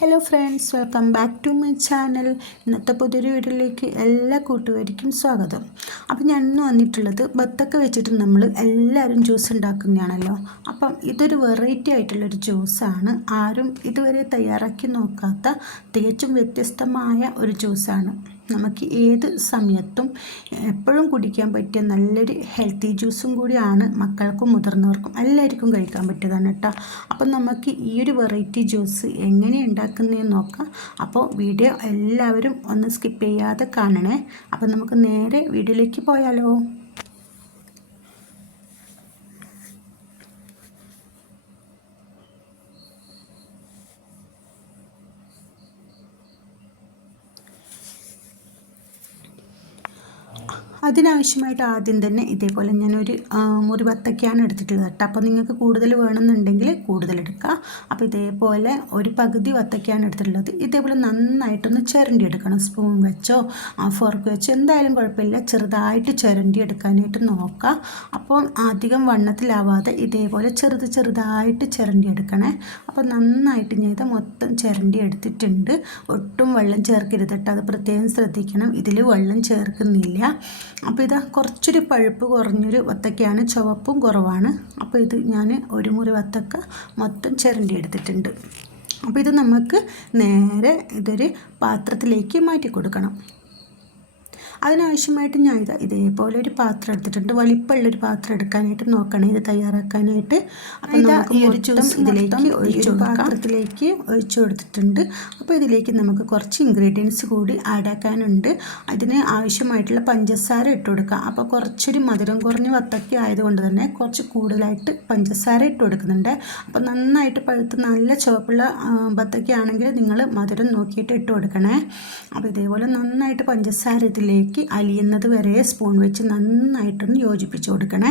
Hello friends welcome back to my channel ഇന്നത്തെ പുതിയൊരു വീഡിയോയിലേക്ക് എല്ലാ കൂട്ടുകാർക്കും സ്വാഗതം. അപ്പം ഞാൻ ഇന്ന് വന്നിട്ടുള്ളത് ബത്തൊക്കെ വെച്ചിട്ട് നമ്മൾ എല്ലാവരും ജ്യൂസ് ഉണ്ടാക്കുന്നതാണല്ലോ. അപ്പം ഇതൊരു വെറൈറ്റി ആയിട്ടുള്ളൊരു ജ്യൂസാണ് ആരും ഇതുവരെ തയ്യാറാക്കി നോക്കാത്ത തികച്ചും വ്യത്യസ്തമായ ഒരു ജ്യൂസാണ് നമുക്ക് ഏത് സമയത്തും എപ്പോഴും കുടിക്കാൻ പറ്റിയ നല്ലൊരു ഹെൽത്തി ജ്യൂസും കൂടിയാണ് മക്കൾക്കും മുതിർന്നവർക്കും എല്ലാവർക്കും കഴിക്കാൻ പറ്റിയതാണ് കേട്ടോ. അപ്പം നമുക്ക് ഈ ഒരു വെറൈറ്റി ജ്യൂസ് എങ്ങനെ ഉണ്ടാക്കുന്നതെന്ന് നോക്കാം. അപ്പോൾ വീഡിയോ എല്ലാവരും ഒന്ന് സ്കിപ്പ് ചെയ്യാതെ കാണണേ. അപ്പം നമുക്ക് നേരെ വീഡിയോയിലേക്ക് പോയാലോ. അതിനാവശ്യമായിട്ട് ആദ്യം തന്നെ ഇതേപോലെ ഞാനൊരു മുറി വത്തക്കയാണ് എടുത്തിട്ടുള്ളത് കേട്ടോ. അപ്പോൾ നിങ്ങൾക്ക് കൂടുതൽ വേണമെന്നുണ്ടെങ്കിൽ കൂടുതൽ അപ്പോൾ ഇതേപോലെ ഒരു പകുതി വത്തക്കയാണ് എടുത്തിട്ടുള്ളത്. ഇതേപോലെ നന്നായിട്ടൊന്ന് ചിരണ്ടി എടുക്കണം സ്പൂൺ വെച്ചോ ഫോർക്ക് വെച്ചോ എന്തായാലും കുഴപ്പമില്ല. ചെറുതായിട്ട് ചിരണ്ടി എടുക്കാനായിട്ട് നോക്കുക അപ്പോൾ അധികം വണ്ണത്തിലാവാതെ ഇതേപോലെ ചെറുത് ചെറുതായിട്ട് ചിരണ്ടി എടുക്കണേ അപ്പോൾ നന്നായിട്ട് ഞാൻ ഇത് മൊത്തം ചിരണ്ടി എടുത്തിട്ടുണ്ട് ഒട്ടും വെള്ളം ചേർക്കരുത് കേട്ടോ. അത് പ്രത്യേകം ശ്രദ്ധിക്കണം. ഇതിൽ വെള്ളം ചേർക്കുന്നില്ല. അപ്പോൾ ഇത് കുറച്ചൊരു പഴുപ്പ് കുറഞ്ഞൊരു വത്തക്കയാണ്. ചുവപ്പും കുറവാണ്. അപ്പോൾ ഇത് ഞാൻ ഒരു മുറി വത്തക്ക മൊത്തം ചിരണ്ടി എടുത്തിട്ടുണ്ട്. അപ്പോൾ ഇത് നമുക്ക് നേരെ ഇതൊരു പാത്രത്തിലേക്ക് മാറ്റി കൊടുക്കണം. അതിനാവശ്യമായിട്ട് ഞാൻ ഇത് ഇതേപോലെ ഒരു പാത്രം എടുത്തിട്ടുണ്ട്. വലിപ്പമുള്ളൊരു പാത്രം എടുക്കാനായിട്ട് നോക്കണം. ഇത് തയ്യാറാക്കാനായിട്ട്. അപ്പോൾ നമുക്ക് ഈ ഒരു ജ്യൂസ് ഇതിലേക്ക് ഒഴിച്ചു പാത്രത്തിലേക്ക് ഒഴിച്ചു കൊടുത്തിട്ടുണ്ട്. അപ്പോൾ ഇതിലേക്ക് നമുക്ക് കുറച്ച് ഇൻഗ്രീഡിയൻസ് കൂടി ആഡാക്കാനുണ്ട് അതിന് ആവശ്യമായിട്ടുള്ള പഞ്ചസാര ഇട്ട് കൊടുക്കാം. അപ്പോൾ കുറച്ചൊരു മധുരം കുറഞ്ഞ വത്തക്ക ആയതുകൊണ്ട് തന്നെ കുറച്ച് കൂടുതലായിട്ട് പഞ്ചസാര ഇട്ട് കൊടുക്കുന്നുണ്ട്. അപ്പോൾ നന്നായിട്ട് പഴുത്ത് നല്ല ചുവപ്പുള്ള വത്തക്കയാണെങ്കിൽ നിങ്ങൾ മധുരം നോക്കിയിട്ട് ഇട്ട് കൊടുക്കണേ. അപ്പോൾ ഇതേപോലെ നന്നായിട്ട് പഞ്ചസാര ഇതിലേക്ക് ഇതിലേക്ക് അലിയുന്നത് വരെ സ്പൂൺ വെച്ച് നന്നായിട്ടൊന്ന് യോജിപ്പിച്ച് കൊടുക്കണേ.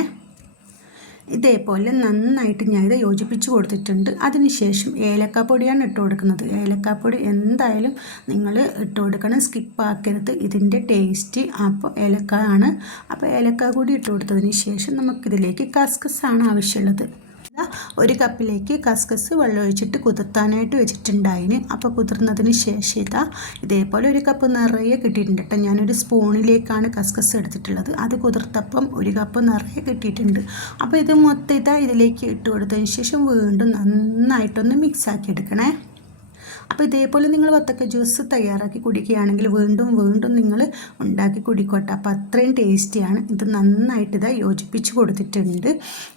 ഇതേപോലെ നന്നായിട്ട് ഞാൻ ഇത് യോജിപ്പിച്ച് കൊടുത്തിട്ടുണ്ട്. അതിനുശേഷം ഏലക്കാപ്പൊടിയാണ് ഇട്ട് കൊടുക്കുന്നത്. ഏലക്കാപ്പൊടി എന്തായാലും നിങ്ങൾ ഇട്ട് കൊടുക്കണം. സ്കിപ്പാക്കരുത് ഇതിന്റെ ടേസ്റ്റ് അപ്പോൾ ഏലക്ക ആണ് അപ്പോൾ ഏലക്ക കൂടി ഇട്ട് കൊടുത്തതിന് ശേഷം നമുക്കിതിലേക്ക് കസ്കസാണ് ആവശ്യമുള്ളത്. ഒരു കപ്പിലേക്ക് കസ്കസ് വെള്ളം ഒഴിച്ചിട്ട് കുതിർത്താനായിട്ട് വെച്ചിട്ടുണ്ടായിന്. അപ്പോൾ കുതിർന്നതിന് ശേഷം ഇതാ ഇതേപോലെ ഒരു കപ്പ് നിറയെ കിട്ടിയിട്ടുണ്ട് കേട്ടോ ഞാനൊരു സ്പൂണിലേക്കാണ് കസ്കസ് എടുത്തിട്ടുള്ളത്. അത് കുതിർത്തപ്പം ഒരു കപ്പ് നിറയെ കിട്ടിയിട്ടുണ്ട്. അപ്പോൾ ഇത് മൊത്തം ഇതാ ഇതിലേക്ക് ഇട്ട് കൊടുത്തതിന് ശേഷം വീണ്ടും നന്നായിട്ടൊന്ന് മിക്സ് ആക്കി എടുക്കണേ. അപ്പോൾ ഇതേപോലെ നിങ്ങൾ വത്തക്ക ജ്യൂസ് തയ്യാറാക്കി കുടിക്കുകയാണെങ്കിൽ വീണ്ടും വീണ്ടും നിങ്ങൾ ഉണ്ടാക്കി കുടിക്കോട്ടെ. അപ്പോൾ അത്രയും ടേസ്റ്റിയാണ് ഇത് നന്നായിട്ട് ഇതാ യോജിപ്പിച്ച് കൊടുത്തിട്ടുണ്ട്.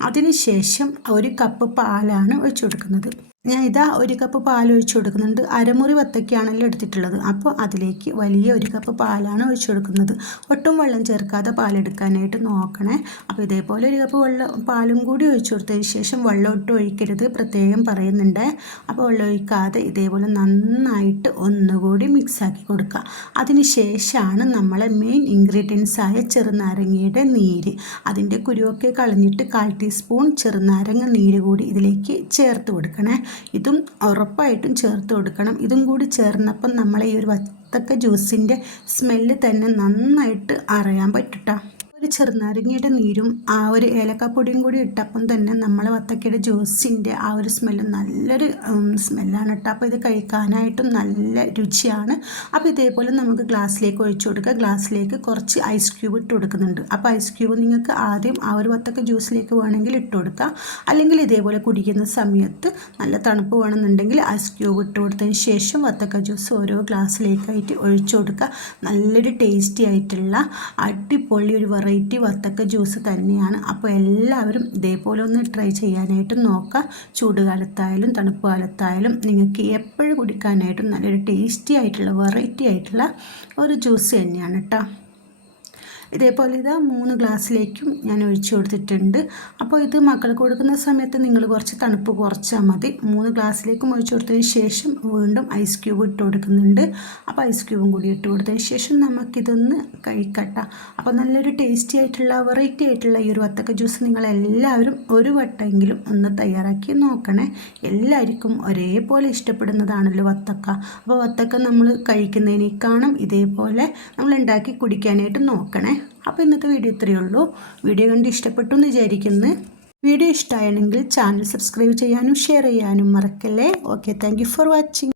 അതിനുശേഷം ഒരു കപ്പ് പാലാണ് ഒഴിച്ചു കൊടുക്കുന്നത്. ഞാൻ ഇതാ ഒരു കപ്പ് പാൽ ഒഴിച്ചു കൊടുക്കുന്നുണ്ട്. അരമുറി വത്തക്കയാണല്ലോ എടുത്തിട്ടുള്ളത്. അപ്പോൾ അതിലേക്ക് വലിയ ഒരു കപ്പ് പാലാണ് ഒഴിച്ചു കൊടുക്കുന്നത്. ഒട്ടും വെള്ളം ചേർക്കാതെ പാലെടുക്കാനായിട്ട് നോക്കണേ. അപ്പോൾ ഇതേപോലെ ഒരു കപ്പ് വെള്ളം പാലും കൂടി ഒഴിച്ചു കൊടുത്തതിന് ശേഷം വെള്ളം ഒട്ടും ഒഴിക്കരുത് പ്രത്യേകം പറയുന്നുണ്ട്. അപ്പോൾ വെള്ളം ഒഴിക്കാതെ ഇതേപോലെ നന്നായിട്ട് ഒന്നുകൂടി മിക്സാക്കി കൊടുക്കുക. അതിന് ശേഷമാണ് നമ്മളെ മെയിൻ ഇൻഗ്രീഡിയൻസ് ആയ ചെറുനാരങ്ങയുടെ നീര്. അതിന്റെ കുരുവൊക്കെ കളഞ്ഞിട്ട് കാൽ ടീസ്പൂൺ ചെറുനാരങ്ങ നീര് കൂടി ഇതിലേക്ക് ചേർത്ത് കൊടുക്കണേ. ഇതും ഉറപ്പായിട്ടും ചേർത്ത് കൊടുക്കണം. ഇതും കൂടി ചേർന്നപ്പം നമ്മളെ ഈ ഒരു വത്തക്ക ജ്യൂസിന്റെ സ്മെല്ല് തന്നെ നന്നായിട്ട് അറിയാൻ പറ്റട്ടോ. ഒരു ചെറുനാരങ്ങയുടെ നീരും ആ ഒരു ഏലക്കാപ്പൊടിയും കൂടി ഇട്ടപ്പം തന്നെ നമ്മളെ വത്തക്കയുടെ ജ്യൂസിന്റെ ആ ഒരു സ്മെല്ല് നല്ലൊരു സ്മെല്ലാണ് കേട്ടോ. അപ്പോൾ ഇത് കഴിക്കാനായിട്ടും നല്ല രുചിയാണ്. അപ്പോൾ ഇതേപോലെ നമുക്ക് ഗ്ലാസ്സിലേക്ക് ഒഴിച്ചു കൊടുക്കുക. ഗ്ലാസ്സിലേക്ക് കുറച്ച് ഐസ് ക്യൂബ് ഇട്ട് കൊടുക്കുന്നുണ്ട്. അപ്പോൾ ഐസ് ക്യൂബ് നിങ്ങൾക്ക് ആദ്യം ആ ഒരു വത്തക്ക ജ്യൂസിലേക്ക് വേണമെങ്കിൽ ഇട്ട് കൊടുക്കാം. അല്ലെങ്കിൽ ഇതേപോലെ കുടിക്കുന്ന സമയത്ത് നല്ല തണുപ്പ് വേണമെന്നുണ്ടെങ്കിൽ ഐസ് ക്യൂബ് ഇട്ട് കൊടുത്തതിന് ശേഷം വത്തക്ക ജ്യൂസ് ഓരോ ഗ്ലാസ്സിലേക്കായിട്ട് ഒഴിച്ചു കൊടുക്കുക. നല്ലൊരു ടേസ്റ്റി ആയിട്ടുള്ള അടിപൊളി ഒരു വെറൈറ്റി വെറൈറ്റി വത്തക്ക ജ്യൂസ് തന്നെയാണ്. അപ്പോൾ എല്ലാവരും ഇതേപോലെ ഒന്ന് ട്രൈ ചെയ്യാനായിട്ട് നോക്കുക. ചൂടുകാലത്തായാലും തണുപ്പ് കാലത്തായാലും നിങ്ങൾക്ക് എപ്പോഴും കുടിക്കാനായിട്ടും നല്ലൊരു ടേസ്റ്റി ആയിട്ടുള്ള വെറൈറ്റി ആയിട്ടുള്ള ഒരു ജ്യൂസ് തന്നെയാണ് കേട്ടോ ഇതേപോലെ ഇതാ മൂന്ന് ഗ്ലാസ്സിലേക്കും ഞാൻ ഒഴിച്ചു കൊടുത്തിട്ടുണ്ട്. അപ്പോൾ ഇത് മക്കൾക്ക് കൊടുക്കുന്ന സമയത്ത് നിങ്ങൾ കുറച്ച് തണുപ്പ് കുറച്ചാൽ മതി. മൂന്ന് ഗ്ലാസ്സിലേക്കും ഒഴിച്ചു കൊടുത്തതിന് ശേഷം വീണ്ടും ഐസ് ക്യൂബ് ഇട്ട് കൊടുക്കുന്നുണ്ട്. അപ്പോൾ ഐസ് ക്യൂബും കൂടി ഇട്ട് കൊടുത്തതിന് ശേഷം നമുക്കിതൊന്ന് കഴിക്കട്ട. അപ്പോൾ നല്ലൊരു ടേസ്റ്റി ആയിട്ടുള്ള വെറൈറ്റി ആയിട്ടുള്ള ഈ ഒരു വത്തക്ക ജ്യൂസ് നിങ്ങളെല്ലാവരും ഒരു വട്ടമെങ്കിലും ഒന്ന് തയ്യാറാക്കി നോക്കണേ. എല്ലാവർക്കും ഒരേപോലെ ഇഷ്ടപ്പെടുന്നതാണല്ലോ വത്തക്ക. അപ്പോൾ വത്തക്ക നമ്മൾ കഴിക്കുന്നതിനേക്കാളും ഇതേപോലെ നമ്മൾ ഉണ്ടാക്കി കുടിക്കാനായിട്ട് നോക്കണേ. അപ്പോൾ ഇന്നത്തെ വീഡിയോ ഇത്രയേ ഉള്ളൂ. വീഡിയോ കണ്ട് ഇഷ്ടപ്പെട്ടു എന്ന് വിചാരിക്കുന്നു. വീഡിയോ ഇഷ്ടമാണെങ്കിൽ ചാനൽ സബ്സ്ക്രൈബ് ചെയ്യാനും ഷെയർ ചെയ്യാനും മറക്കല്ലേ? Okay thank for watching